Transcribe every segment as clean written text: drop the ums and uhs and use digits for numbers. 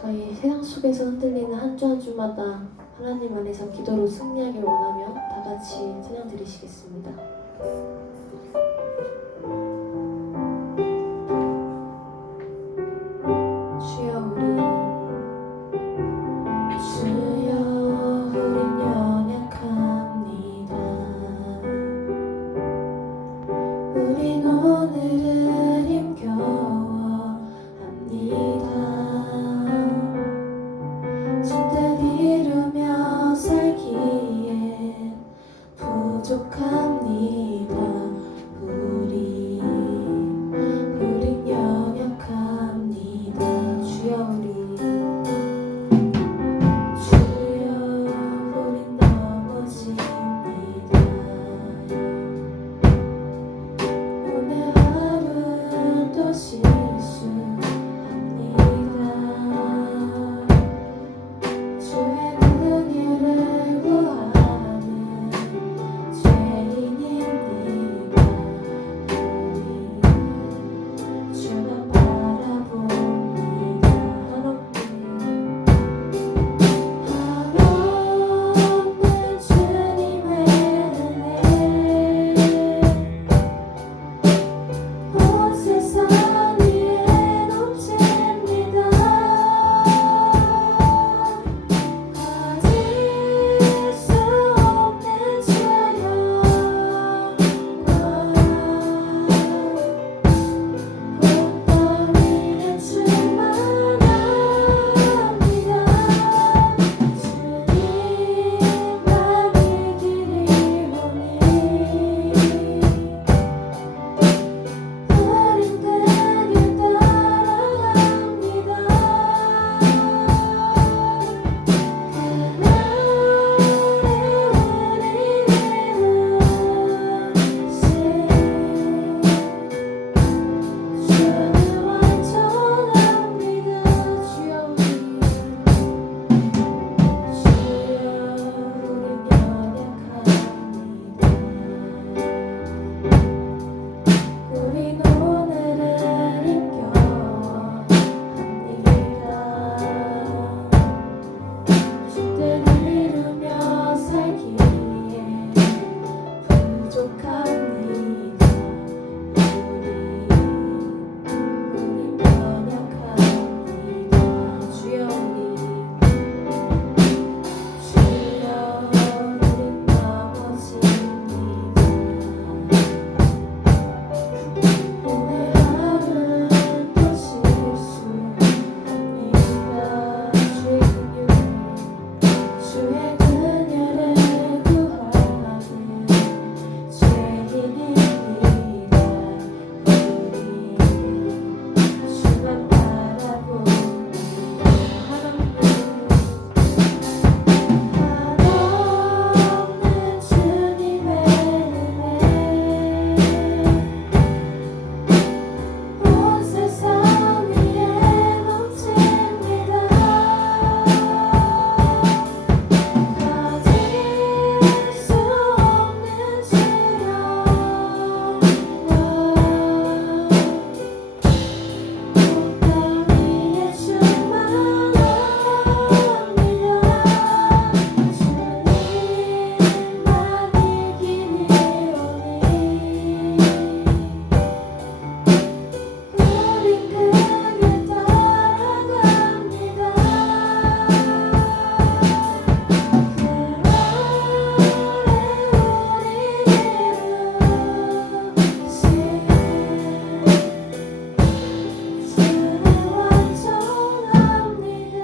저희 세상 속에서 흔들리는 한 주 한 주마다 하나님 안에서 기도로 승리하길 원하며 다 같이 찬양 드리시겠습니다. 주여 우린 연약합니다. 우린 오늘을 힘겨워합니다. 주뜻 이루며 살기엔 부족합니다. 우린 연약합니다. 주여 우린 넘어집니다. 오늘 하루는 또 실수합니다. 주의 은혜를 구하는 죄인입니다. 우리 주만 바라봅니다. 한없는 주님의 은혜 온 세상 위에 넘칩니다. 가질 수 없는 자연과 꽃더미는 충만합니다. 주님만이 길이 오니 흐린 그 길 따라갑니다. 주는 완전합니다. 주여 우린 연약합니다. 우린 오늘을 힘겨워합니다. 주뜻 이루며 살기에 부족합니다. 우린 연약합니다. 주여 우린 넘어집니다. 오늘 하루는 또 실수합니다. 주의 은혜를 구하는 죄인입니다. 우리 주만 바라봅니다. 한없는 주님의 은혜 온 세상 위에 넘칩니다. 가질 수 없는 주여와 꽃더미에 충만합니다. 주님만이 길이 오니 흐린 그 길 따라갑니다. 주는 완전합니다.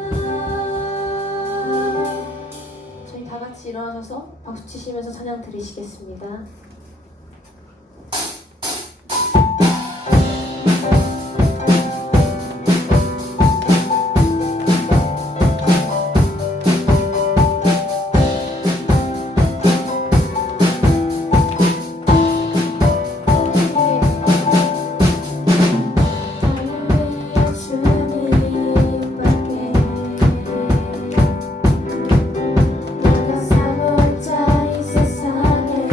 저희 다 같이 일어나셔서 박수 치시면서 찬양 드리시겠습니다. 주님밖에 내가 사모자 이 세상에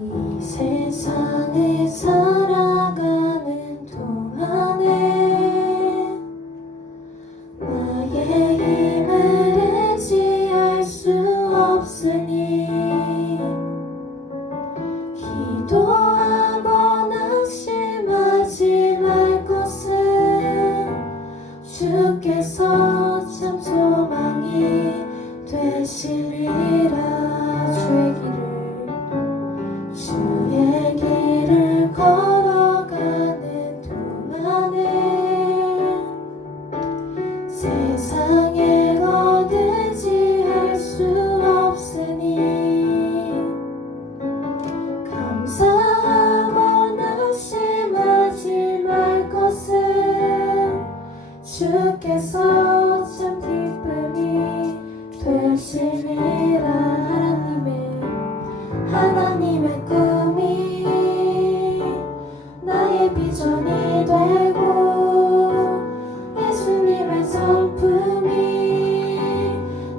이 세상을 살아가는 동안에 나의 힘을 의지할 수 없으니 기도하고 낙심하지 말 것은 주께서 참 소망이 되시리라. 주의 길을 걸어가는 동안에 세상에 어디지 할 수 없으니 감사하고 낙심하지 말 것은 주께서 참 기쁨이 되시니라. 하나님의 꿈이 나의 비전이 되고 예수님의 성품이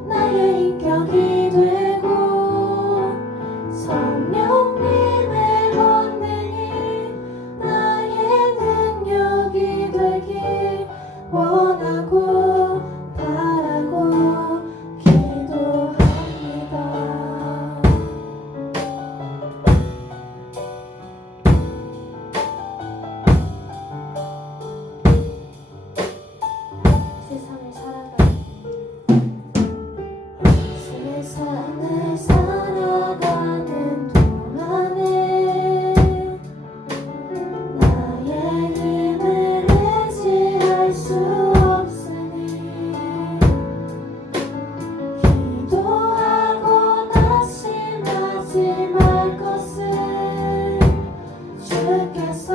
나의 인격이 되고 성령님의 권능이 나의 능력이 되길 원하고 바라고 기도합니다. 세상을 살아가는 동안에 나의 힘을 의지할 수 없으니 기도하고 낙심하지 말 것은 주께서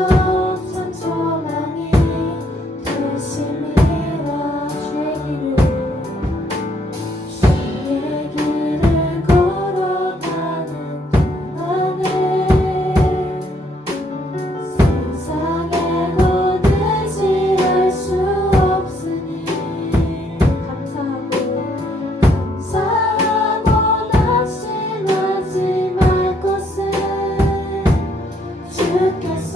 참 소망이 되시니라. 주의 길을 걸어가는 동안에 세상에 거두지 할 수 없으니 감사하고 낙심하지 말 것은 주께서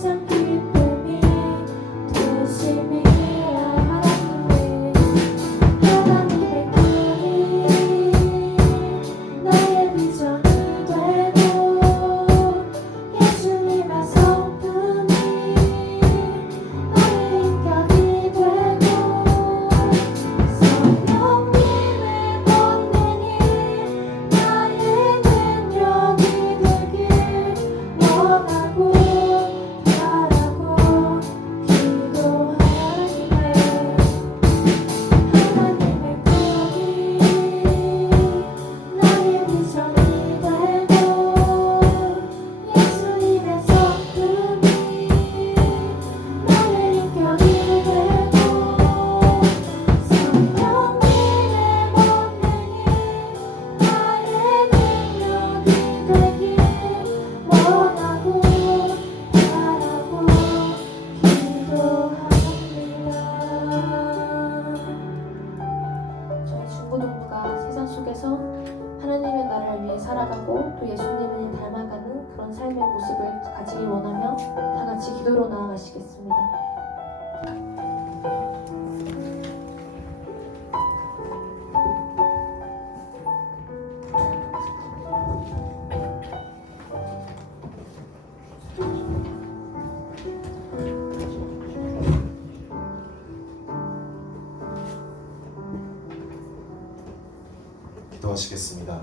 참 기쁨이 되심이라. 하나님의 꿈이 나의 비전이 되고 예수님의 성품이 나의 인격이 되고 성령님의 권능이 나의 능력이 되길 원하고 바라고 기도하네. 하나님의 꿈이 나의 비전이 되고 예수님의 성품이 나의 인격이 되고 성령님의 권능이 나의 능력이 되길 원하고 바라고 기도합니다. 저희 중고등부가 세상 속에서 하나님의 나라를 위해 살아가고 또 예수님을 닮아가는 그런 삶의 모습을 가지길 원하며 다 같이 기도로 나아가시겠습니다. 기도하시겠습니다.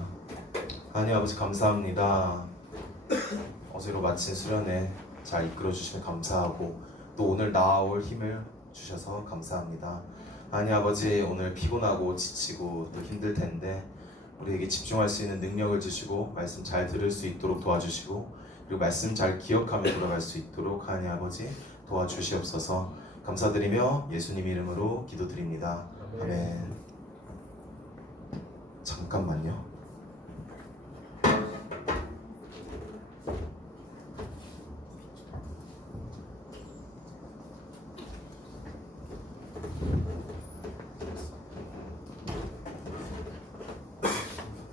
하나님 아버지 감사합니다. 어제로 마친 수련회 잘 이끌어 주시면 감사하고 또 오늘 나아올 힘을 주셔서 감사합니다. 하나님 아버지 오늘 피곤하고 지치고 또 힘들 텐데 우리에게 집중할 수 있는 능력을 주시고 말씀 잘 들을 수 있도록 도와주시고 그리고 말씀 잘 기억하며 돌아갈 수 있도록 하나님 아버지 도와주시옵소서. 감사드리며 예수님 이름으로 기도드립니다. 아멘. 잠깐만요.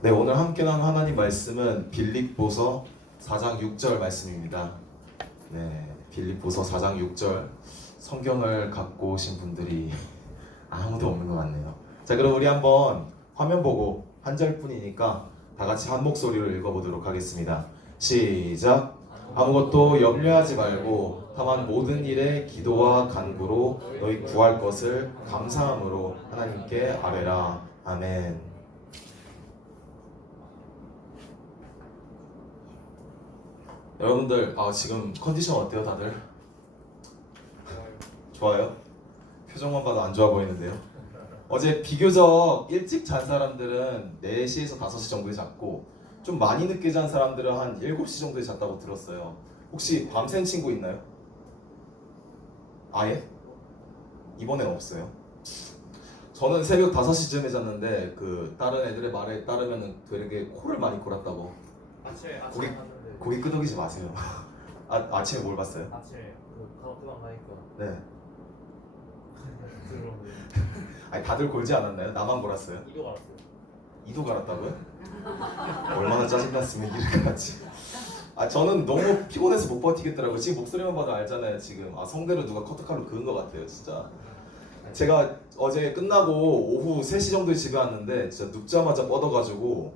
네, 오늘 함께 나눈 하나님 말씀은 빌립보서 4장 6절 말씀입니다. 네, 빌립보서 4장 6절 성경을 갖고 오신 분들이 아무도 없는 것 같네요. 자, 그럼 우리 한번 화면 보고 한 절뿐이니까 다 같이 한 목소리로 읽어보도록 하겠습니다. 시작. 아무것도 염려하지 말고 다만 모든 일에 기도와 간구로 너희 구할 것을 감사함으로 하나님께 아뢰라. 아멘. 여러분들 지금 컨디션 어때요 다들? 좋아요? 표정만 봐도 안 좋아 보이는데요. 어제 비교적 일찍 잔 사람들은 4시에서 5시 정도에 잤고 좀 많이 늦게 잔 사람들은 한 7시 정도에 잤다고 들었어요. 혹시 밤샌 친구 있나요? 아예? 이번엔 없어요. 저는 새벽 5시쯤에 잤는데 그 다른 애들의 말에 따르면 되게 코를 많이 골았다고. 아침에 봤는데 고기 끄덕이지 마세요. 아침에 뭘 봤어요? 아침에 그 가옥도방 가니까 네. 들어오는데 아니 다들 골지 않았나요? 나만 골았어요? 이도 알았어요. 이도 갈았다고요? 얼마나 짜증났으면 이렇게 갔지. 저는 너무 피곤해서 못 버티겠더라고요. 지금 목소리만 봐도 알잖아요. 지금 성대를 누가 커터칼로 그은 것 같아요 진짜. 제가 어제 끝나고 오후 3시 정도에 집에 왔는데 진짜 눕자마자 뻗어가지고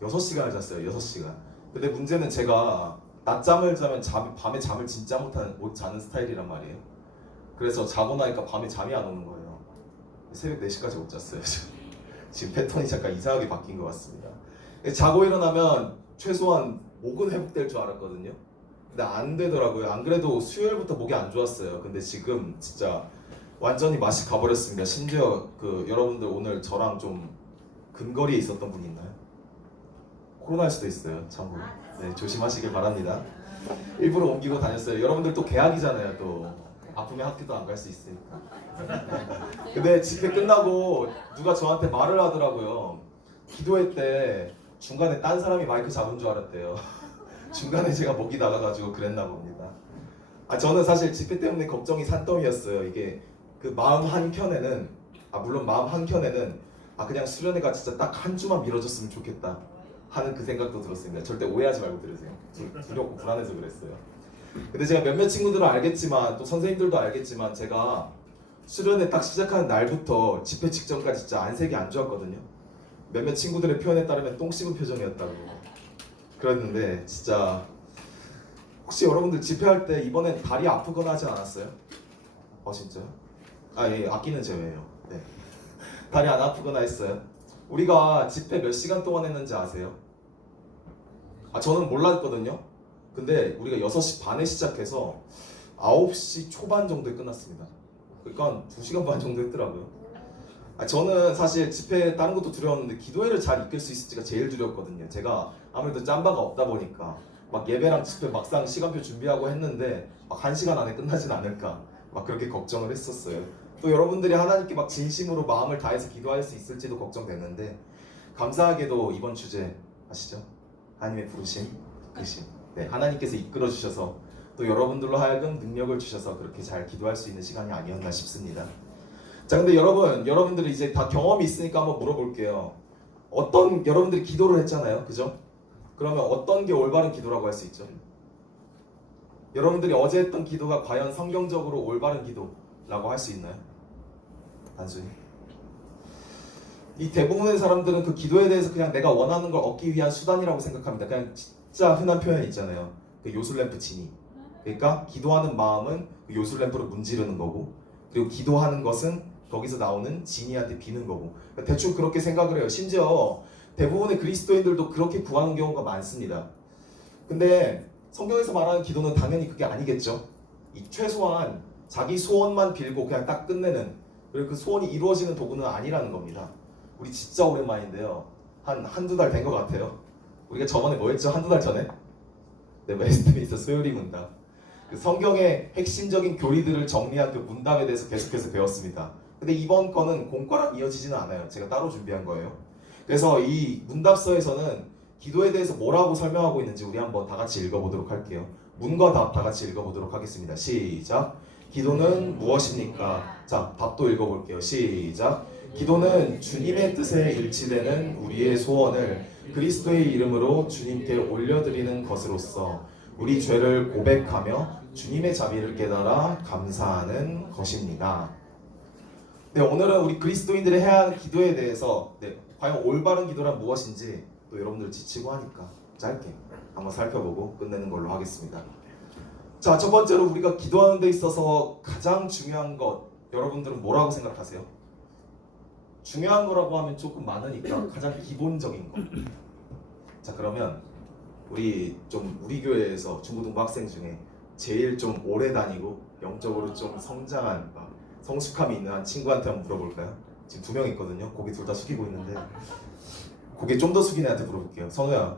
6시간을 잤어요. 6시간. 근데 문제는 제가 낮잠을 자면 밤에 잠을 진짜 못 자는 스타일이란 말이에요. 그래서 자고 나니까 밤에 잠이 안 오는 거예요. 새벽 4시까지 못 잤어요. 지금 패턴이 잠깐 이상하게 바뀐 것 같습니다. 자고 일어나면 최소한 목은 회복될 줄 알았거든요. 근데 안 되더라고요. 안 그래도 수요일부터 목이 안 좋았어요. 근데 지금 진짜 완전히 맛이 가버렸습니다. 심지어 여러분들 오늘 저랑 좀 근거리에 있었던 분 있나요? 코로나일 수도 있어요. 참고로. 네, 조심하시길 바랍니다. 일부러 옮기고 다녔어요. 여러분들 또 개학이잖아요. 또 아프면 학교도 안 갈 수 있으니까. 근데 집회 끝나고 누가 저한테 말을 하더라고요. 기도회 때 중간에 딴 사람이 마이크 잡은 줄 알았대요. 중간에 제가 목이 나가가지고 그랬나 봅니다. 저는 사실 집회 때문에 걱정이 산더미였어요. 이게 그 마음 한켠에는 물론 마음 한켠에는 그냥 수련회가 진짜 딱 한 주만 미뤄졌으면 좋겠다 하는 그 생각도 들었습니다. 절대 오해하지 말고 들으세요. 두렵고 불안해서 그랬어요. 근데 제가 몇몇 친구들은 알겠지만 또 선생님들도 알겠지만 제가 수련회 딱 시작하는 날부터 집회 직전까지 진짜 안색이 안 좋았거든요. 몇몇 친구들의 표현에 따르면 똥 씹은 표정이었다고 그랬는데 진짜 혹시 여러분들 집회할 때 이번엔 다리 아프거나 하진 않았어요? 진짜요? 예, 악기는 제외예요. 네. 다리 안 아프거나 했어요? 우리가 집회 몇 시간 동안 했는지 아세요? 저는 몰랐거든요. 근데 우리가 6시 반에 시작해서 9시 초반 정도에 끝났습니다. 그러니까 2시간 반 정도 했더라고요. 저는 사실 집회 다른 것도 두려웠는데 기도회를 잘 이끌 수 있을지가 제일 두려웠거든요. 제가 아무래도 짬바가 없다 보니까 막 예배랑 집회 막상 시간표 준비하고 했는데 막 1시간 안에 끝나진 않을까 막 그렇게 걱정을 했었어요. 또 여러분들이 하나님께 막 진심으로 마음을 다해서 기도할 수 있을지도 걱정됐는데 감사하게도 이번 주제 아시죠? 하나님의 부르심, 이끄심. 네, 하나님께서 이끌어 주셔서 또 여러분들로 하여금 능력을 주셔서 그렇게 잘 기도할 수 있는 시간이 아니었나 싶습니다. 자, 근데 여러분들이 이제 다 경험이 있으니까 한번 물어볼게요. 여러분들이 기도를 했잖아요, 그죠? 그러면 어떤 게 올바른 기도라고 할 수 있죠? 여러분들이 어제 했던 기도가 과연 성경적으로 올바른 기도라고 할 수 있나요? 단순히 이 대부분의 사람들은 그 기도에 대해서 그냥 내가 원하는 걸 얻기 위한 수단이라고 생각합니다. 그냥 진짜 흔한 표현 있잖아요. 그 요술램프 지니. 그러니까 기도하는 마음은 그 요술램프로 문지르는 거고, 그리고 기도하는 것은 거기서 나오는 지니한테 비는 거고. 그러니까 대충 그렇게 생각을 해요. 심지어 대부분의 그리스도인들도 그렇게 구하는 경우가 많습니다. 근데 성경에서 말하는 기도는 당연히 그게 아니겠죠. 이 최소한 자기 소원만 빌고 그냥 딱 끝내는, 그리고 그 소원이 이루어지는 도구는 아니라는 겁니다. 우리 진짜 오랜만인데요. 한두 달 된 것 같아요. 우리가 저번에 뭐 했죠? 한두 달 전에? 네, 웨스트민스터 소요리 문답. 그 성경의 핵심적인 교리들을 정리한 그 문답에 대해서 계속해서 배웠습니다. 근데 이번 거는 공과랑 이어지지는 않아요. 제가 따로 준비한 거예요. 그래서 이 문답서에서는 기도에 대해서 뭐라고 설명하고 있는지 우리 한번 다 같이 읽어보도록 할게요. 문과 답 다 같이 읽어보도록 하겠습니다. 시작. 기도는 무엇입니까? 자, 답도 읽어볼게요. 시작. 기도는 주님의 뜻에 일치되는 우리의 소원을 그리스도의 이름으로 주님께 올려드리는 것으로서 우리 죄를 고백하며 주님의 자비를 깨달아 감사하는 것입니다. 네, 오늘은 우리 그리스도인들이 해야 하는 기도에 대해서 과연 올바른 기도란 무엇인지 또 여러분들 지치고 하니까 짧게 한번 살펴보고 끝내는 걸로 하겠습니다. 자, 첫 번째로 우리가 기도하는 데 있어서 가장 중요한 것, 여러분들은 뭐라고 생각하세요? 중요한 거라고 하면 조금 많으니까 가장 기본적인 거. 자, 그러면 우리 교회에서 중고등부 학생 중에 제일 좀 오래 다니고 영적으로 좀 성장한 성숙함이 있는 한 친구한테 한번 물어볼까요? 지금 2명 있거든요. 고개 둘 다 숙이고 있는데 고개 좀 더 숙인 애한테 물어볼게요. 선우야,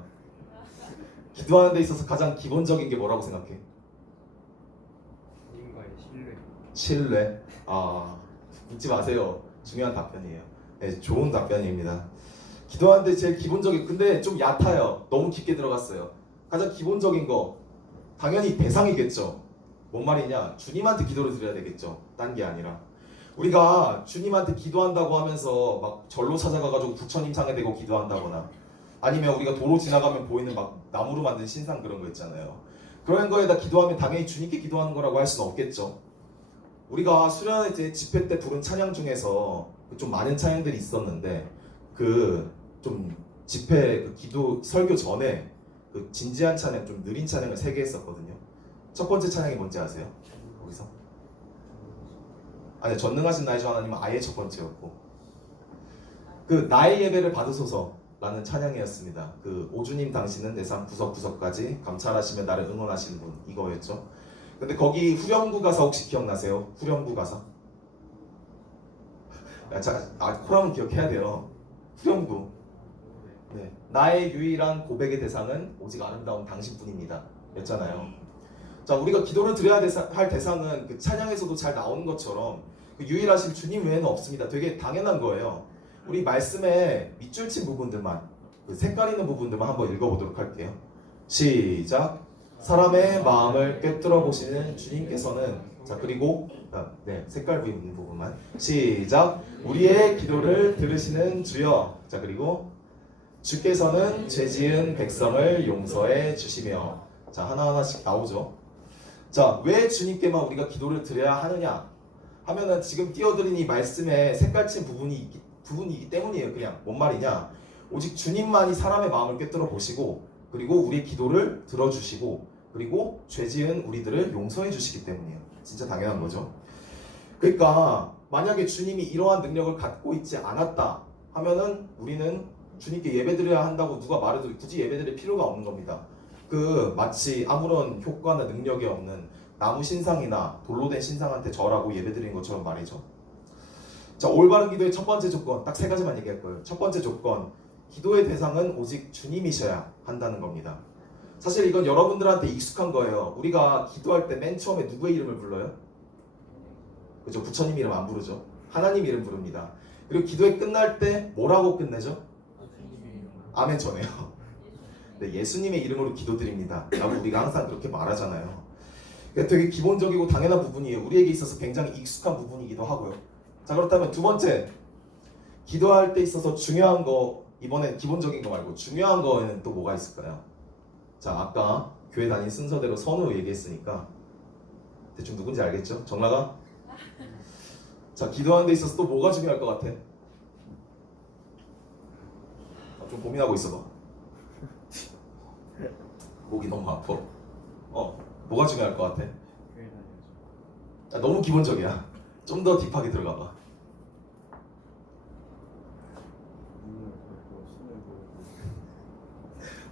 기도하는 데 있어서 가장 기본적인 게 뭐라고 생각해? 주님과의 신뢰. 신뢰? 묻지 마세요. 중요한 답변이에요. 네, 좋은 답변입니다. 기도하는데 제일 기본적인, 근데 좀 얕아요. 너무 깊게 들어갔어요. 가장 기본적인 거 당연히 대상이겠죠. 뭔 말이냐? 주님한테 기도를 드려야 되겠죠. 딴 게 아니라 우리가 주님한테 기도한다고 하면서 막 절로 찾아가가지고 부처님 상에 대고 기도한다거나 아니면 우리가 도로 지나가면 보이는 막 나무로 만든 신상 그런 거 있잖아요. 그런 거에다 기도하면 당연히 주님께 기도하는 거라고 할 수는 없겠죠. 우리가 수련회 때 집회 때 부른 찬양 중에서 좀 많은 찬양들이 있었는데 그 좀 집회 그 기도 설교 전에 그 진지한 찬양, 좀 느린 찬양을 3개 했었거든요. 첫 번째 찬양이 뭔지 아세요? 거기서? 아니, 전능하신 나의 주 하나님은 아예 첫 번째였고, 그 나의 예배를 받으소서라는 찬양이었습니다. 그 오주님 당신은 내 삶 구석구석까지 감찰하시며 나를 응원하시는 분, 이거였죠. 근데 거기 후렴구 가사 혹시 기억나세요? 후렴구 가사? 코람은 기억해야 돼요. 후렴구. 네. 나의 유일한 고백의 대상은 오직 아름다운 당신뿐입니다. 였잖아요. 자, 우리가 기도를 드려야 할 대상은 그 찬양에서도 잘 나오는 것처럼 그 유일하신 주님 외에는 없습니다. 되게 당연한 거예요. 우리 말씀에 밑줄 친 부분들만, 그 색깔 있는 부분들만 한번 읽어보도록 할게요. 시작. 사람의 마음을 꿰뚫어 보시는 주님께서는, 자, 그리고 색깔 있는 부분만 시작. 우리의 기도를 들으시는 주여. 자, 그리고 주께서는 죄 지은 백성을 용서해 주시며. 자, 하나하나씩 나오죠. 자, 왜 주님께만 우리가 기도를 드려야 하느냐 하면은 지금 띄워드린 이 말씀에 색깔친 부분이기 때문이에요. 그냥 뭔 말이냐, 오직 주님만이 사람의 마음을 꿰뚫어 보시고 그리고 우리의 기도를 들어주시고 그리고 죄 지은 우리들을 용서해 주시기 때문이에요. 진짜 당연한 거죠. 그러니까 만약에 주님이 이러한 능력을 갖고 있지 않았다 하면은 우리는 주님께 예배드려야 한다고 누가 말해도 굳이 예배드릴 필요가 없는 겁니다. 그 마치 아무런 효과나 능력이 없는 나무 신상이나 돌로 된 신상한테 절하고 예배드리는 것처럼 말이죠. 자, 올바른 기도의 첫 번째 조건, 딱 3가지만 얘기할 거예요. 첫 번째 조건, 기도의 대상은 오직 주님이셔야 한다는 겁니다. 사실 이건 여러분들한테 익숙한 거예요. 우리가 기도할 때 맨 처음에 누구의 이름을 불러요? 그죠? 부처님 이름 안 부르죠. 하나님 이름 부릅니다. 그리고 기도에 끝날 때 뭐라고 끝내죠? 아멘 전해요. 네, 예수님의 이름으로 기도드립니다 라고 우리가 항상 그렇게 말하잖아요. 그러니까 되게 기본적이고 당연한 부분이에요. 우리에게 있어서 굉장히 익숙한 부분이기도 하고요. 자, 그렇다면 두 번째, 기도할 때 있어서 중요한 거, 이번엔 기본적인 거 말고 중요한 거에는 또 뭐가 있을까요? 자, 아까 교회 다닌 순서대로 선우 얘기했으니까 대충 누군지 알겠죠? 정라가? 자, 기도하는 데 있어서 또 뭐가 중요할 것 같아? 좀 고민하고 있어봐. 목이 너무 아파. 뭐가 중요할 것 같아? 너무 기본적이야. 좀 더 딥하게 들어가봐.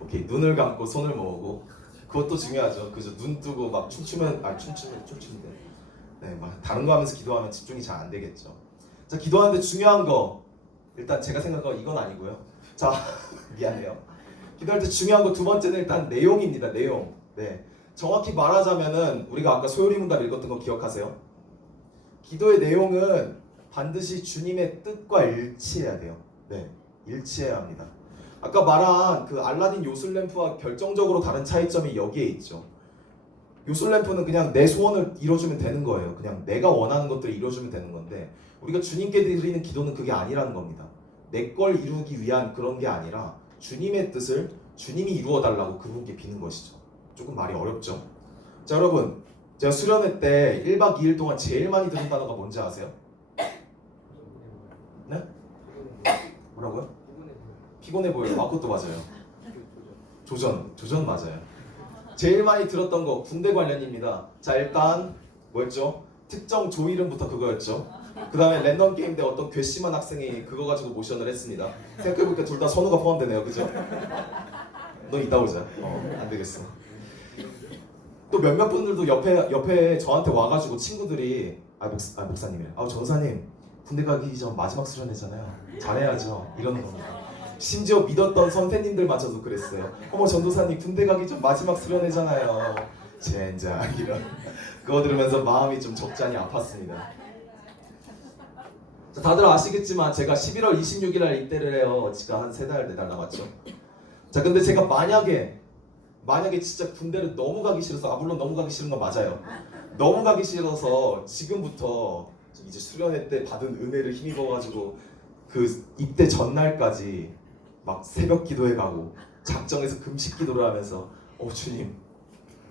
오케이, 눈을 감고 손을 모으고, 그것도 중요하죠. 그죠? 눈 뜨고 막 춤추면 춤추는데, 네, 막 다른 거 하면서 기도하면 집중이 잘 안 되겠죠. 자, 기도하는데 중요한 거, 일단 제가 생각한 건 이건 아니고요. 자, 미안해요. 기도할 때 중요한 거 두 번째는 일단 내용입니다. 내용. 네, 정확히 말하자면은 우리가 아까 소요리 문답 읽었던 거 기억하세요? 기도의 내용은 반드시 주님의 뜻과 일치해야 돼요. 네, 일치해야 합니다. 아까 말한 그 알라딘 요술램프와 결정적으로 다른 차이점이 여기에 있죠. 요술램프는 그냥 내 소원을 이뤄주면 되는 거예요. 그냥 내가 원하는 것들을 이뤄주면 되는 건데 우리가 주님께 드리는 기도는 그게 아니라는 겁니다. 내 걸 이루기 위한 그런 게 아니라 주님의 뜻을 주님이 이루어 달라고 그분께 비는 것이죠. 조금 말이 어렵죠. 자, 여러분, 제가 수련회 때 1박 2일 동안 제일 많이 들은 단어가 뭔지 아세요? 네? 뭐라고요? 피곤해 보여요. 아, 그것도 맞아요. 조전 맞아요. 제일 많이 들었던 거 군대 관련입니다. 자, 일단 뭐였죠? 특정 조 이름부터 그거였죠. 그 다음에 랜덤 게임 때 어떤 괘씸한 학생이 그거 가지고 모션을 했습니다. 생각해보니까 둘 다 선우가 포함되네요. 그죠? 너 이따 오자. 안 되겠어. 또 몇몇 분들도 옆에 저한테 와가지고 친구들이 목사님이래. 전사님 군대 가기 전 마지막 수련회잖아요. 잘해야죠. 이러는 겁니다. 심지어 믿었던 선생님들마저도 그랬어요. 어머 전도사님 군대 가기 전 마지막 수련회잖아요. 젠장 이런. 그거 들으면서 마음이 좀 적잖이 아팠습니다. 자, 다들 아시겠지만 제가 11월 26일 날 입대를 해요. 지가 한 3달 4달 남았죠. 자, 근데 제가 만약에 진짜 군대를 너무 가기 싫어서, 물론 너무 가기 싫은 건 맞아요. 너무 가기 싫어서 지금부터 이제 수련회 때 받은 은혜를 힘입어가지고 그 입대 전날까지 막 새벽 기도해 가고 작정해서 금식 기도를 하면서 주님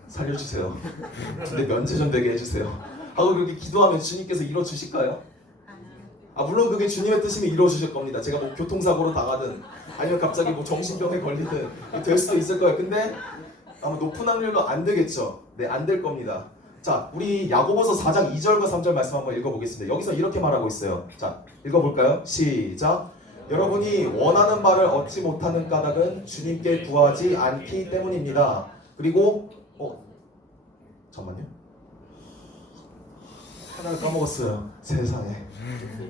살려주세요. 군대 면제 좀 되게 해주세요 하고 그렇게 기도하면 주님께서 이뤄주실까요? 물론 그게 주님의 뜻이면 이루어주실 겁니다. 제가 뭐 교통사고로 당하든 아니면 갑자기 뭐 정신병에 걸리든 될 수도 있을 거예요. 근데 아마 높은 확률로 안 되겠죠. 네, 안 될 겁니다. 자, 우리 야고보서 4장 2절과 3절 말씀 한번 읽어보겠습니다. 여기서 이렇게 말하고 있어요. 자, 읽어볼까요? 시작. 여러분이 원하는 바를 얻지 못하는 까닭은 주님께 구하지 않기 때문입니다. 그리고 잠깐만요. 하나를 까먹었어요. 세상에.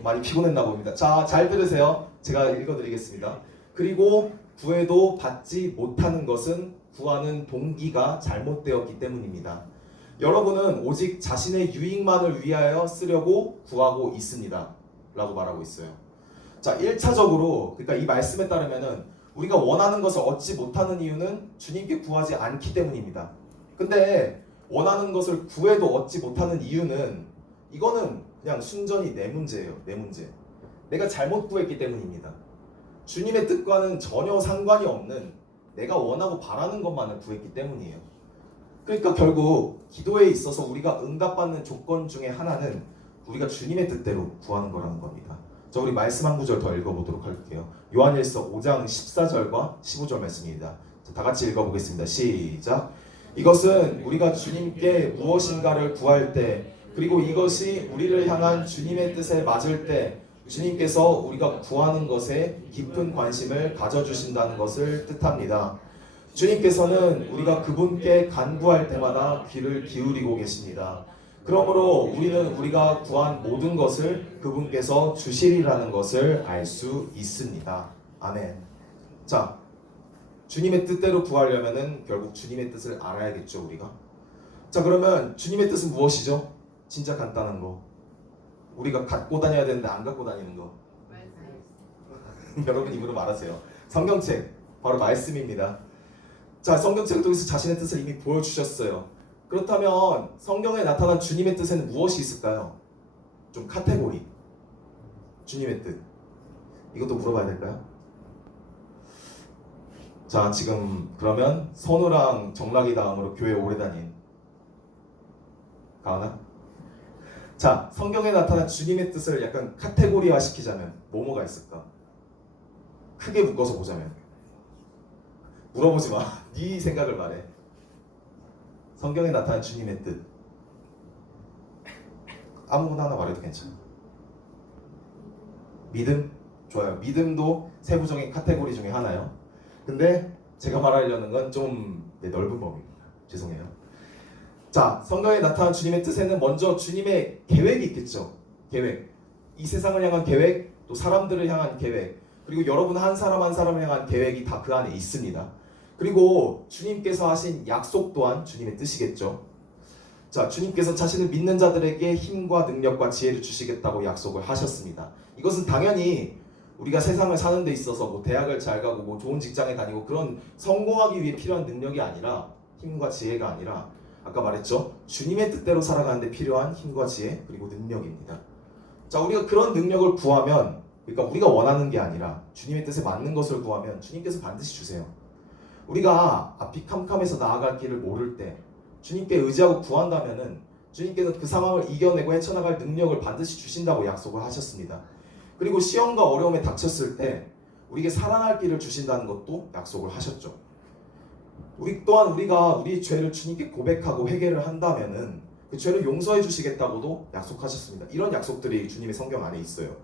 많이 피곤했나 봅니다. 자, 잘 들으세요. 제가 읽어드리겠습니다. 그리고 구해도 받지 못하는 것은 구하는 동기가 잘못되었기 때문입니다. 여러분은 오직 자신의 유익만을 위하여 쓰려고 구하고 있습니다. 라고 말하고 있어요. 자, 1차적으로 그러니까 이 말씀에 따르면은 우리가 원하는 것을 얻지 못하는 이유는 주님께 구하지 않기 때문입니다. 근데 원하는 것을 구해도 얻지 못하는 이유는 이거는 그냥 순전히 내 문제예요. 내 문제. 내가 잘못 구했기 때문입니다. 주님의 뜻과는 전혀 상관이 없는 내가 원하고 바라는 것만을 구했기 때문이에요. 그러니까 결국 기도에 있어서 우리가 응답받는 조건 중에 하나는 우리가 주님의 뜻대로 구하는 거라는 겁니다. 자, 우리 말씀 한 구절 더 읽어보도록 할게요. 요한일서 5장 14절과 15절 말씀입니다. 자, 다 같이 읽어보겠습니다. 시작. 이것은 우리가 주님께 무엇인가를 구할 때 그리고 이것이 우리를 향한 주님의 뜻에 맞을 때 주님께서 우리가 구하는 것에 깊은 관심을 가져주신다는 것을 뜻합니다. 주님께서는 우리가 그분께 간구할 때마다 귀를 기울이고 계십니다. 그러므로 우리는 우리가 구한 모든 것을 그분께서 주시리라는 것을 알 수 있습니다. 아멘. 자, 주님의 뜻대로 구하려면은 결국 주님의 뜻을 알아야겠죠, 우리가. 자, 그러면 주님의 뜻은 무엇이죠? 진짜 간단한 거. 우리가 갖고 다녀야 되는데 안 갖고 다니는 거. 여러분 입으로 말하세요. 성경책, 바로 말씀입니다. 자, 성경책을 통해서 자신의 뜻을 이미 보여주셨어요. 그렇다면 성경에 나타난 주님의 뜻에는 무엇이 있을까요? 좀 카테고리. 주님의 뜻. 이것도 물어봐야 될까요? 자, 지금 그러면 선우랑 정락이 다음으로 교회 오래 다닌 가은아? 자, 성경에 나타난 주님의 뜻을 약간 카테고리화 시키자면 뭐가 있을까? 크게 묶어서 보자면 물어보지 마. 네 생각을 말해. 성경에 나타난 주님의 뜻 아무거나 하나 말해도 괜찮아. 믿음? 좋아요. 믿음도 세부적인 카테고리 중에 하나요. 근데 제가 말하려는 건 좀 넓은 범위입니다. 죄송해요. 자, 성경에 나타난 주님의 뜻에는 먼저 주님의 계획이 있겠죠. 계획. 이 세상을 향한 계획, 또 사람들을 향한 계획, 그리고 여러분 한 사람 한 사람을 향한 계획이 다 그 안에 있습니다. 그리고 주님께서 하신 약속 또한 주님의 뜻이겠죠. 자, 주님께서 자신을 믿는 자들에게 힘과 능력과 지혜를 주시겠다고 약속을 하셨습니다. 이것은 당연히 우리가 세상을 사는 데 있어서 뭐 대학을 잘 가고 뭐 좋은 직장에 다니고 그런 성공하기 위해 필요한 능력이 아니라, 힘과 지혜가 아니라 아까 말했죠. 주님의 뜻대로 살아가는 데 필요한 힘과 지혜 그리고 능력입니다. 자, 우리가 그런 능력을 구하면 그러니까 우리가 원하는 게 아니라 주님의 뜻에 맞는 것을 구하면 주님께서 반드시 주세요. 우리가 앞이 캄캄해서 나아갈 길을 모를 때 주님께 의지하고 구한다면은 주님께서 그 상황을 이겨내고 헤쳐나갈 능력을 반드시 주신다고 약속을 하셨습니다. 그리고 시험과 어려움에 닥쳤을 때 우리에게 살아날 길을 주신다는 것도 약속을 하셨죠. 우리 또한 우리가 우리 죄를 주님께 고백하고 회개를 한다면은 그 죄를 용서해 주시겠다고도 약속하셨습니다. 이런 약속들이 주님의 성경 안에 있어요.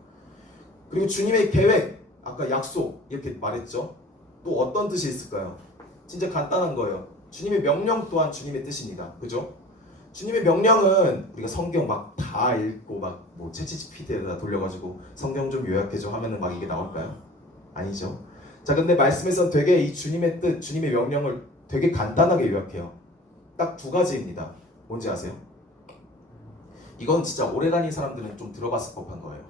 그리고 주님의 계획, 아까 약속 이렇게 말했죠. 또 어떤 뜻이 있을까요? 진짜 간단한 거예요. 주님의 명령 또한 주님의 뜻입니다. 그죠? 주님의 명령은 우리가 성경 막 다 읽고 막 뭐 챗GPT에다 돌려가지고 성경 좀 요약해줘 하면은 막 이게 나올까요? 아니죠. 자, 근데 말씀에서 되게 이 주님의 뜻, 주님의 명령을 되게 간단하게 요약해요. 딱 두 가지입니다. 뭔지 아세요? 이건 진짜 오래 다닌 사람들은 좀 들어봤을 법한 거예요.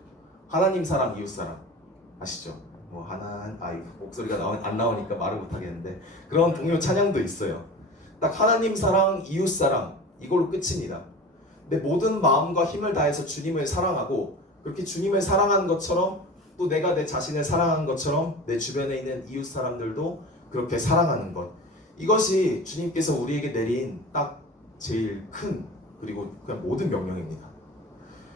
하나님 사랑, 이웃 사랑 아시죠? 뭐 목소리가 안 나오니까 말을 못 하겠는데 그런 동요 찬양도 있어요. 딱 하나님 사랑, 이웃 사랑 이걸로 끝입니다. 내 모든 마음과 힘을 다해서 주님을 사랑하고 그렇게 주님을 사랑하는 것처럼 또 내가 내 자신을 사랑하는 것처럼 내 주변에 있는 이웃 사람들도 그렇게 사랑하는 것. 이것이 주님께서 우리에게 내린 딱 제일 큰 그리고 그냥 모든 명령입니다.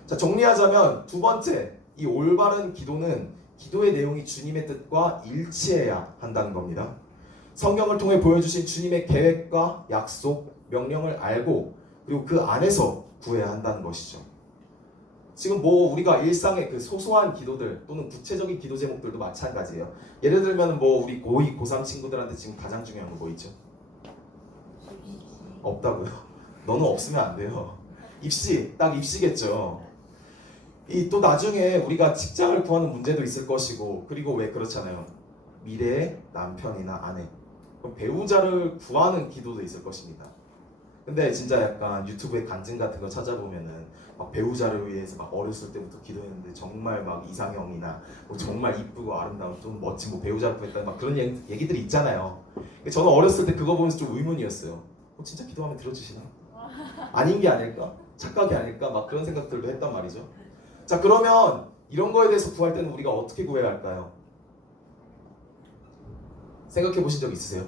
자, 정리하자면 두 번째, 이 올바른 기도는 기도의 내용이 주님의 뜻과 일치해야 한다는 겁니다. 성경을 통해 보여주신 주님의 계획과 약속, 명령을 알고 그리고 그 안에서 구해야 한다는 것이죠. 지금 뭐 우리가 일상의 그 소소한 기도들 또는 구체적인 기도 제목들도 마찬가지예요. 예를 들면 뭐 우리 고2, 고3 친구들한테 지금 가장 중요한 거 뭐 있죠? 없다고요? 너는 없으면 안 돼요. 입시, 딱 입시겠죠. 이 또 나중에 우리가 직장을 구하는 문제도 있을 것이고 그리고 왜 그렇잖아요. 미래의 남편이나 아내, 배우자를 구하는 기도도 있을 것입니다. 근데 진짜 약간 유튜브에 간증 같은 거 찾아보면은 막 배우자를 위해서 막 어렸을 때부터 기도했는데 정말 막 이상형이나 뭐 정말 이쁘고 아름다운 좀 멋진 뭐 배우자를 구했다 막 그런 얘기들이 있잖아요. 저는 어렸을 때 그거 보면서 좀 의문이었어요. 진짜 기도하면 들어주시나? 아닌 게 아닐까? 착각이 아닐까? 막 그런 생각들도 했단 말이죠. 자, 그러면 이런 거에 대해서 구할 때는 우리가 어떻게 구해야 할까요? 생각해 보신 적 있으세요?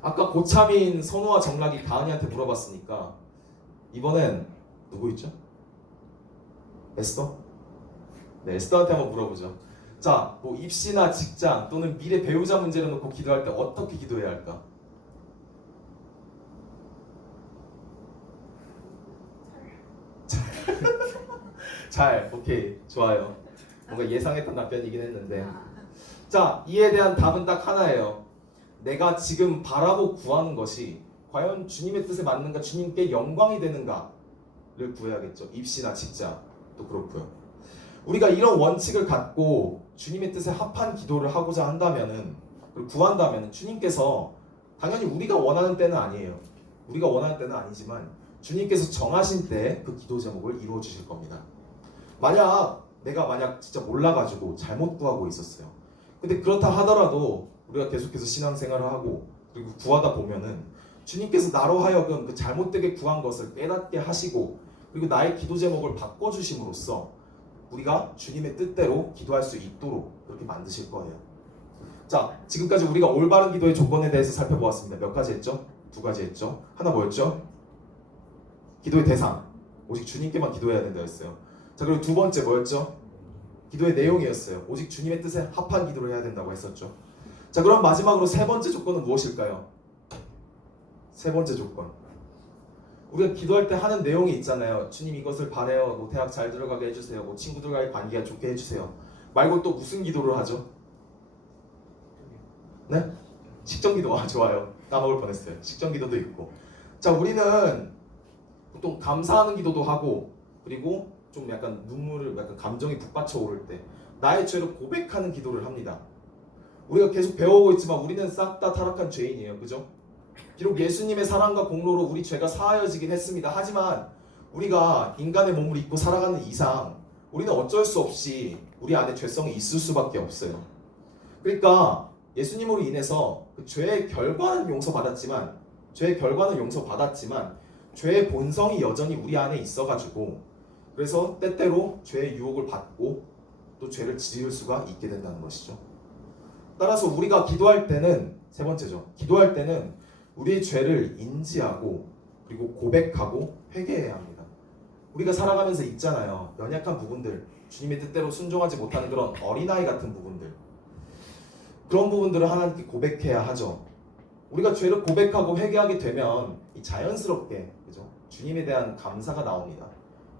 아까 고참인 선우와 정락이 다은이한테 물어봤으니까 이번엔 누구 있죠? 에스더? 네, 에스더한테 한번 물어보죠. 자, 뭐 입시나 직장 또는 미래 배우자 문제를 놓고 기도할 때 어떻게 기도해야 할까? 잘, 오케이, 좋아요. 뭔가 예상했던 답변이긴 했는데 자, 이에 대한 답은 딱 하나예요. 내가 지금 바라고 구하는 것이 과연 주님의 뜻에 맞는가, 주님께 영광이 되는가를 구해야겠죠. 입시나 직장도 그렇고요. 우리가 이런 원칙을 갖고 주님의 뜻에 합한 기도를 하고자 한다면은, 그리고 구한다면은 주님께서 당연히 우리가 원하는 때는 아니에요. 우리가 원하는 때는 아니지만 주님께서 정하신 때 그 기도 제목을 이루어 주실 겁니다. 내가 진짜 몰라가지고 잘못 구하고 있었어요. 근데 그렇다 하더라도 우리가 계속해서 신앙생활을 하고 그리고 구하다 보면은 주님께서 나로 하여금 그 잘못되게 구한 것을 깨닫게 하시고 그리고 나의 기도 제목을 바꿔주심으로써 우리가 주님의 뜻대로 기도할 수 있도록 그렇게 만드실 거예요. 자, 지금까지 우리가 올바른 기도의 조건에 대해서 살펴보았습니다. 몇 가지 했죠? 두 가지 했죠? 하나 뭐였죠? 기도의 대상, 오직 주님께만 기도해야 된다 했어요. 자, 그리고 두 번째 뭐였죠? 기도의 내용이었어요. 오직 주님의 뜻에 합한 기도를 해야 된다고 했었죠. 자, 그럼 마지막으로 세 번째 조건은 무엇일까요? 세 번째 조건, 우리가 기도할 때 하는 내용이 있잖아요. 주님 이것을 바래요. 뭐 대학 잘 들어가게 해주세요. 뭐 친구들과의 관계가 좋게 해주세요. 말고 또 무슨 기도를 하죠? 네? 식전기도. 좋아요. 까먹을 뻔했어요. 식전기도도 있고. 자, 우리는 보통 감사하는 기도도 하고 그리고 좀 약간 약간 감정이 북받쳐 오를 때 나의 죄를 고백하는 기도를 합니다. 우리가 계속 배워오고 있지만 우리는 싹 다 타락한 죄인이에요. 그죠? 비록 예수님의 사랑과 공로로 우리 죄가 사하여지긴 했습니다. 하지만 우리가 인간의 몸을 입고 살아가는 이상 우리는 어쩔 수 없이 우리 안에 죄성이 있을 수밖에 없어요. 그러니까 예수님으로 인해서 그 죄의 결과는 용서받았지만 죄의 본성이 여전히 우리 안에 있어가지고 그래서 때때로 죄의 유혹을 받고 또 죄를 지을 수가 있게 된다는 것이죠. 따라서 우리가 기도할 때는 세 번째죠. 기도할 때는 우리의 죄를 인지하고 그리고 고백하고 회개해야 합니다. 우리가 살아가면서 있잖아요. 연약한 부분들, 주님의 뜻대로 순종하지 못하는 그런 어린아이 같은 부분들, 그런 부분들을 하나님께 고백해야 하죠. 우리가 죄를 고백하고 회개하게 되면 자연스럽게 그죠? 주님에 대한 감사가 나옵니다.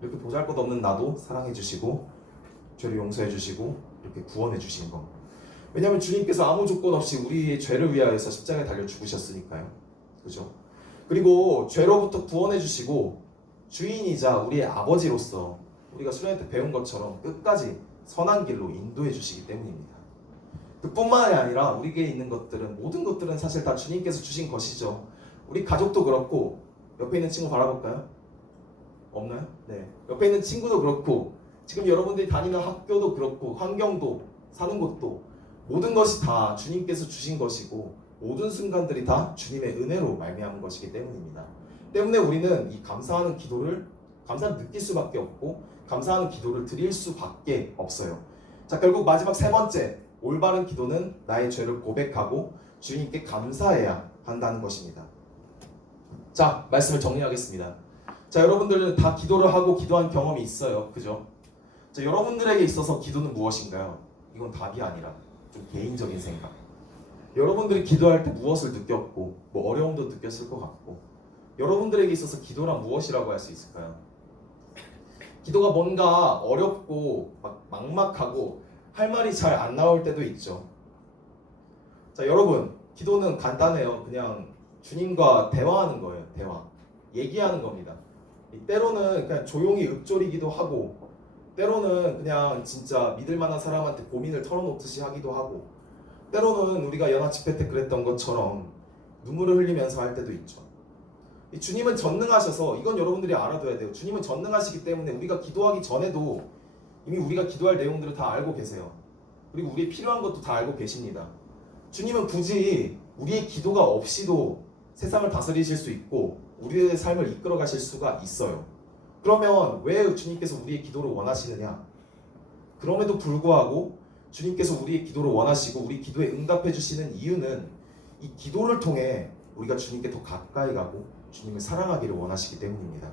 이렇게 보잘것없는 나도 사랑해 주시고 죄를 용서해 주시고 이렇게 구원해 주신 거. 왜냐하면 주님께서 아무 조건 없이 우리의 죄를 위하여서 십자가에 달려 죽으셨으니까요. 그죠? 그리고 죄로부터 구원해 주시고 주인이자 우리의 아버지로서 우리가 수련회 때 배운 것처럼 끝까지 선한 길로 인도해 주시기 때문입니다. 그뿐만이 아니라 우리에게 있는 것들은, 모든 것들은 사실 다 주님께서 주신 것이죠. 우리 가족도 그렇고, 옆에 있는 친구 바라볼까요? 없나요? 네. 옆에 있는 친구도 그렇고, 지금 여러분들이 다니는 학교도 그렇고, 환경도, 사는 곳도, 모든 것이 다 주님께서 주신 것이고, 모든 순간들이 다 주님의 은혜로 말미암은 것이기 때문입니다. 때문에 우리는 이 감사하는 기도를, 감사를 느낄 수밖에 없고, 감사하는 기도를 드릴 수밖에 없어요. 자, 결국 마지막 세 번째, 올바른 기도는 나의 죄를 고백하고 주님께 감사해야 한다는 것입니다. 자, 말씀을 정리하겠습니다. 자, 여러분들은 다 기도를 하고 기도한 경험이 있어요. 그죠? 자, 여러분들에게 있어서 기도는 무엇인가요? 이건 답이 아니라 좀 개인적인 생각. 여러분들이 기도할 때 무엇을 느꼈고, 뭐 어려움도 느꼈을 것 같고, 여러분들에게 있어서 기도란 무엇이라고 할 수 있을까요? 기도가 뭔가 어렵고 막막하고 할 말이 잘 안 나올 때도 있죠. 자, 여러분, 기도는 간단해요. 그냥 주님과 대화하는 거예요. 대화. 얘기하는 겁니다. 때로는 그냥 조용히 읊조리기도 하고, 때로는 그냥 진짜 믿을 만한 사람한테 고민을 털어놓듯이 하기도 하고, 때로는 우리가 연합 집회 때 그랬던 것처럼 눈물을 흘리면서 할 때도 있죠. 주님은 전능하셔서, 이건 여러분들이 알아둬야 돼요. 주님은 전능하시기 때문에 우리가 기도하기 전에도 이미 우리가 기도할 내용들을 다 알고 계세요. 그리고 우리의 필요한 것도 다 알고 계십니다. 주님은 굳이 우리의 기도가 없이도 세상을 다스리실 수 있고 우리의 삶을 이끌어 가실 수가 있어요. 그러면 왜 주님께서 우리의 기도를 원하시느냐? 그럼에도 불구하고 주님께서 우리의 기도를 원하시고 우리 기도에 응답해 주시는 이유는 이 기도를 통해 우리가 주님께 더 가까이 가고 주님을 사랑하기를 원하시기 때문입니다.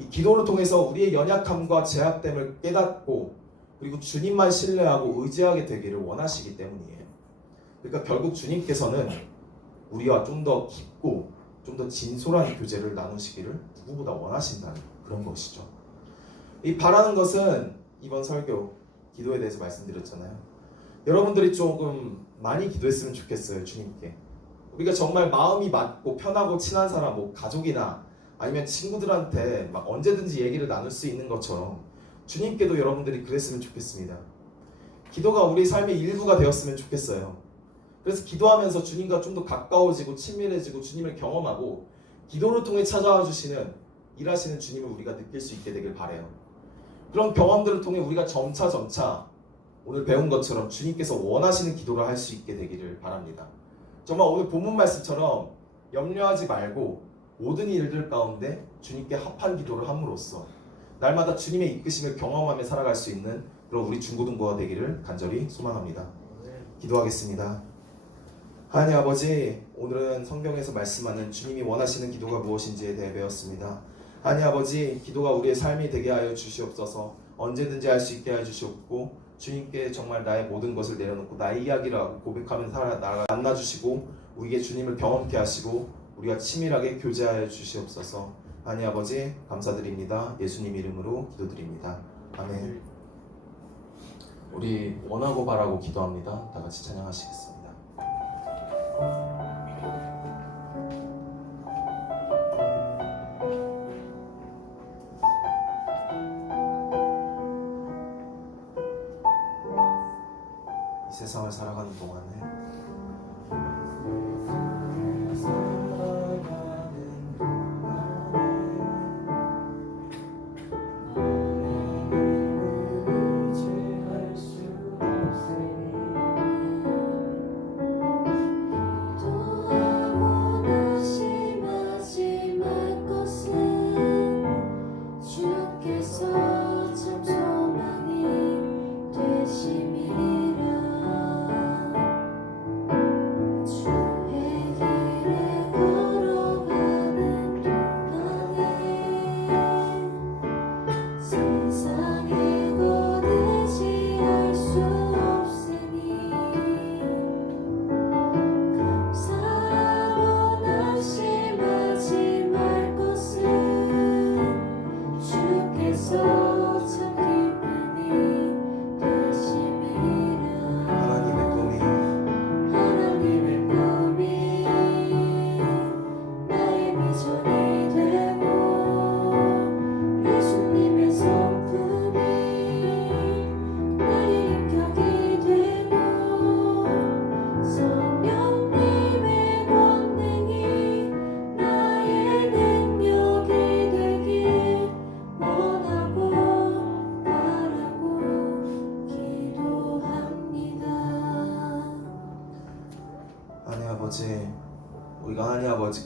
이 기도를 통해서 우리의 연약함과 제약됨을 깨닫고 그리고 주님만 신뢰하고 의지하게 되기를 원하시기 때문이에요. 그러니까 결국 주님께서는 우리와 좀 더 깊고 좀 더 진솔한 교제를 나누시기를 누구보다 원하신다는 그런 것이죠. 이 바라는 것은 이번 설교 기도에 대해서 말씀드렸잖아요. 여러분들이 조금 많이 기도했으면 좋겠어요. 주님께. 우리가 정말 마음이 맞고 편하고 친한 사람, 뭐 가족이나 아니면 친구들한테 막 언제든지 얘기를 나눌 수 있는 것처럼 주님께도 여러분들이 그랬으면 좋겠습니다. 기도가 우리 삶의 일부가 되었으면 좋겠어요. 그래서 기도하면서 주님과 좀 더 가까워지고 친밀해지고 주님을 경험하고 기도를 통해 찾아와 주시는, 일하시는 주님을 우리가 느낄 수 있게 되길 바라요. 그런 경험들을 통해 우리가 점차 오늘 배운 것처럼 주님께서 원하시는 기도를 할 수 있게 되기를 바랍니다. 정말 오늘 본문 말씀처럼 염려하지 말고 모든 일들 가운데 주님께 합한 기도를 함으로써 날마다 주님의 이끄심을 경험하며 살아갈 수 있는 그런 우리 중고등부가 되기를 간절히 소망합니다. 기도하겠습니다. 하나님 아버지, 오늘은 성경에서 말씀하는 주님이 원하시는 기도가 무엇인지에 대해 배웠습니다. 하나님 아버지, 기도가 우리의 삶이 되게 하여 주시옵소서. 언제든지 할 수 있게 하여 주시옵고 주님께 정말 나의 모든 것을 내려놓고 나의 이야기를 하고 고백하며 나를 만나주시고 우리에게 주님을 경험케 하시고 우리가 치밀하게 교제하여 주시옵소서. 하나님 아버지 감사드립니다. 예수님 이름으로 기도드립니다. 아멘. 우리 원하고 바라고 기도합니다. 다 같이 찬양하시겠습니다. 이 세상을 살아가는 동안에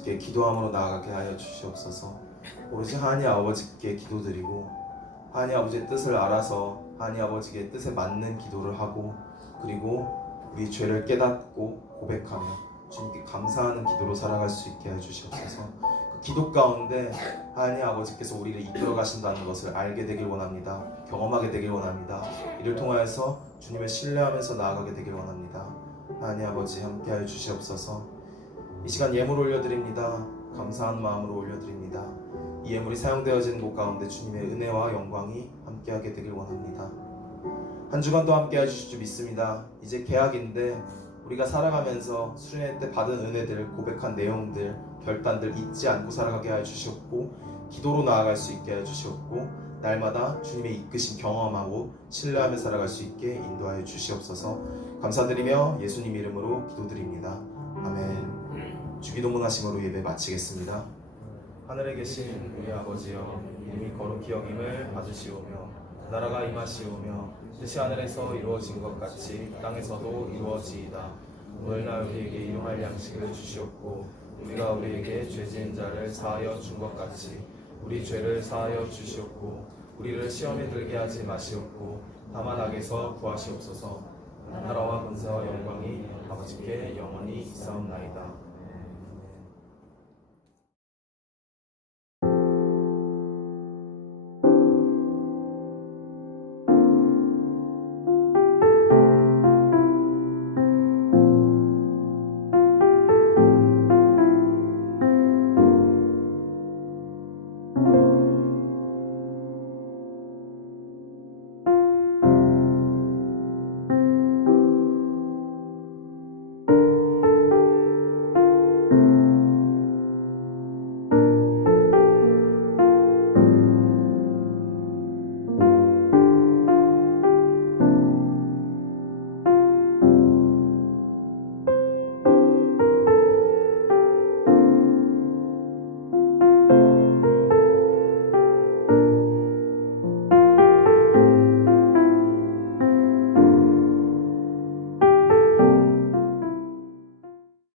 아버지께 기도함으로 나아가게 하여 주시옵소서. 오로지 하나님 아버지께 기도드리고 하나님 아버지의 뜻을 알아서 하나님 아버지의 뜻에 맞는 기도를 하고 그리고 우리 죄를 깨닫고 고백하며 주님께 감사하는 기도로 살아갈 수 있게 해 주시옵소서. 그 기도 가운데 하나님 아버지께서 우리를 이끌어 가신다는 것을 알게 되길 원합니다. 경험하게 되길 원합니다. 이를 통하여서 주님을 신뢰하면서 나아가게 되길 원합니다. 하나님 아버지 함께하여 주시옵소서. 이 시간 예물 올려드립니다. 감사한 마음으로 올려드립니다. 이 예물이 사용되어지는 곳 가운데 주님의 은혜와 영광이 함께하게 되길 원합니다. 한 주간도 함께해 주실 줄 믿습니다. 이제 개학인데 우리가 살아가면서 수련회 때 받은 은혜들, 고백한 내용들, 결단들 잊지 않고 살아가게 하여 주시옵고 기도로 나아갈 수 있게 하여 주시옵고 날마다 주님의 이끄심 경험하고 신뢰하며 살아갈 수 있게 인도하여 주시옵소서. 감사드리며 예수님 이름으로 기도드립니다. 아멘. 주기도문 하심으로 예배 마치겠습니다. 하늘에 계신 우리 아버지여, 이름이 거룩히 여김을 받으시오며 나라가 임하시오며 뜻이 하늘에서 이루어진 것 같이 땅에서도 이루어지이다. 오늘날 우리에게 일용할 양식을 주시옵고 우리가 우리에게 죄 지은 자를 사하여 준 것 같이 우리 죄를 사하여 주시옵고 우리를 시험에 들게 하지 마시옵고 다만 악에서 구하시옵소서. 나라와 권세와 영광이 아버지께 영원히 있사옵나이다.